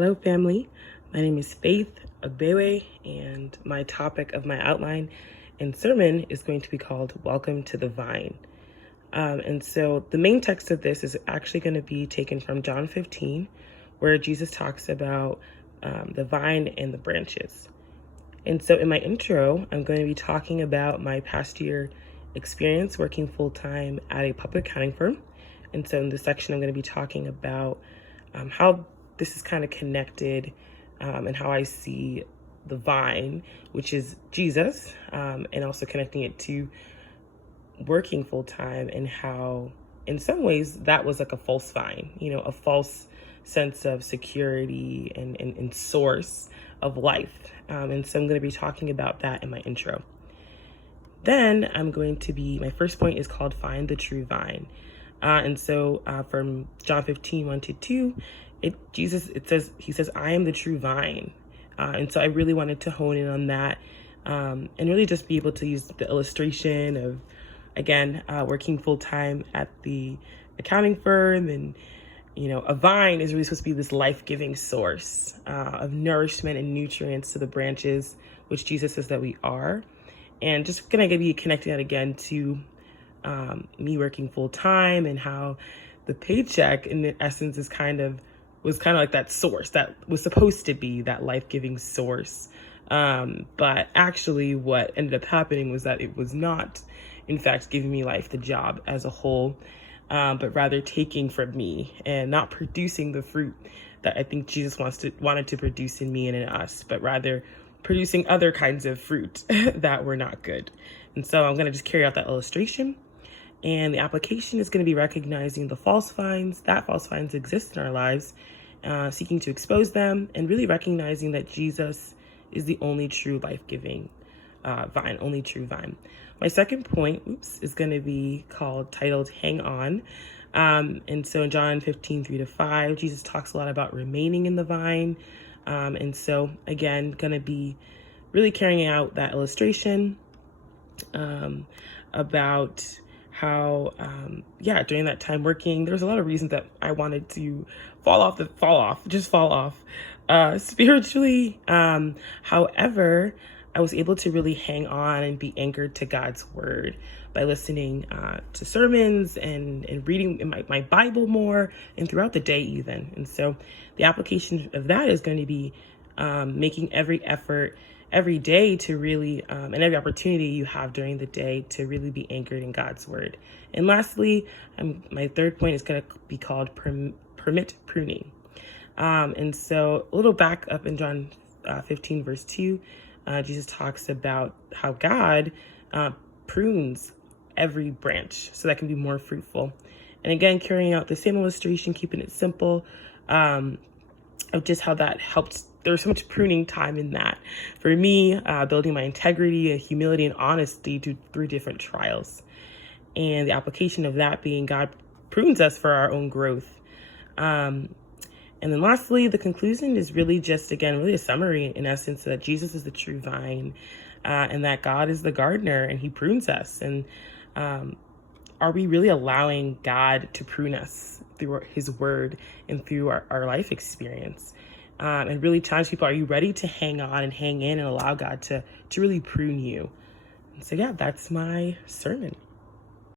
Hello, family. My name is Faith Ogbewe, and my topic of my outline and sermon is going to be called Welcome to the Vine. And so the main text of this is actually going to be taken from John 15, where Jesus talks about the vine and the branches. And so in my intro, I'm going to be talking about my past year experience working full-time at a public accounting firm. And so in this section, I'm going to be talking about how this is kind of connected and how I see the vine, which is Jesus, and also connecting it to working full time, and how in some ways that was like a false vine, a false sense of security and source of life. And so I'm going to be talking about that in my intro. Then my first point is called Find the True Vine. And so from John 15, 1-2, he says, I am the true vine. And so I really wanted to hone in on that and really just be able to use the illustration of, again, working full time at the accounting firm. And, a vine is really supposed to be this life-giving source of nourishment and nutrients to the branches, which Jesus says that we are. And just going to be connecting that again to me working full time, and how the paycheck in essence was kind of like that source that was supposed to be that life-giving source. But actually what ended up happening was that it was not, in fact, giving me life, the job as a whole, but rather taking from me and not producing the fruit that I think Jesus wanted to produce in me and in us, but rather producing other kinds of fruit that were not good. And so I'm going to just carry out that illustration. And the application is going to be recognizing the false vines, that false vines exist in our lives, seeking to expose them, and really recognizing that Jesus is the only true life-giving vine, only true vine. My second point, is going to be titled Hang On. And so in John 15, 3-5, Jesus talks a lot about remaining in the vine. And so again, going to be really carrying out that illustration about how, during that time working, there's a lot of reasons that I wanted to fall off spiritually. However, I was able to really hang on and be anchored to God's word by listening to sermons and reading in my Bible more, and throughout the day even. And so the application of that is going to be making every effort every day to really, and every opportunity you have during the day to really be anchored in God's word. And lastly, my third point is going to be called permit pruning. And so a little back up in John 15, verse 2, Jesus talks about how God prunes every branch so that can be more fruitful. And again, carrying out the same illustration, keeping it simple, of just how that helped. There was so much pruning time in that for me, building my integrity and humility and honesty through different trials. And the application of that being God prunes us for our own growth. And then lastly, the conclusion is really just, again, really a summary in essence that Jesus is the true vine, and that God is the gardener and he prunes us. And are we really allowing God to prune us through his word and through our life experience? And really challenge people, are you ready to hang on and hang in and allow God to really prune you? And so, that's my sermon.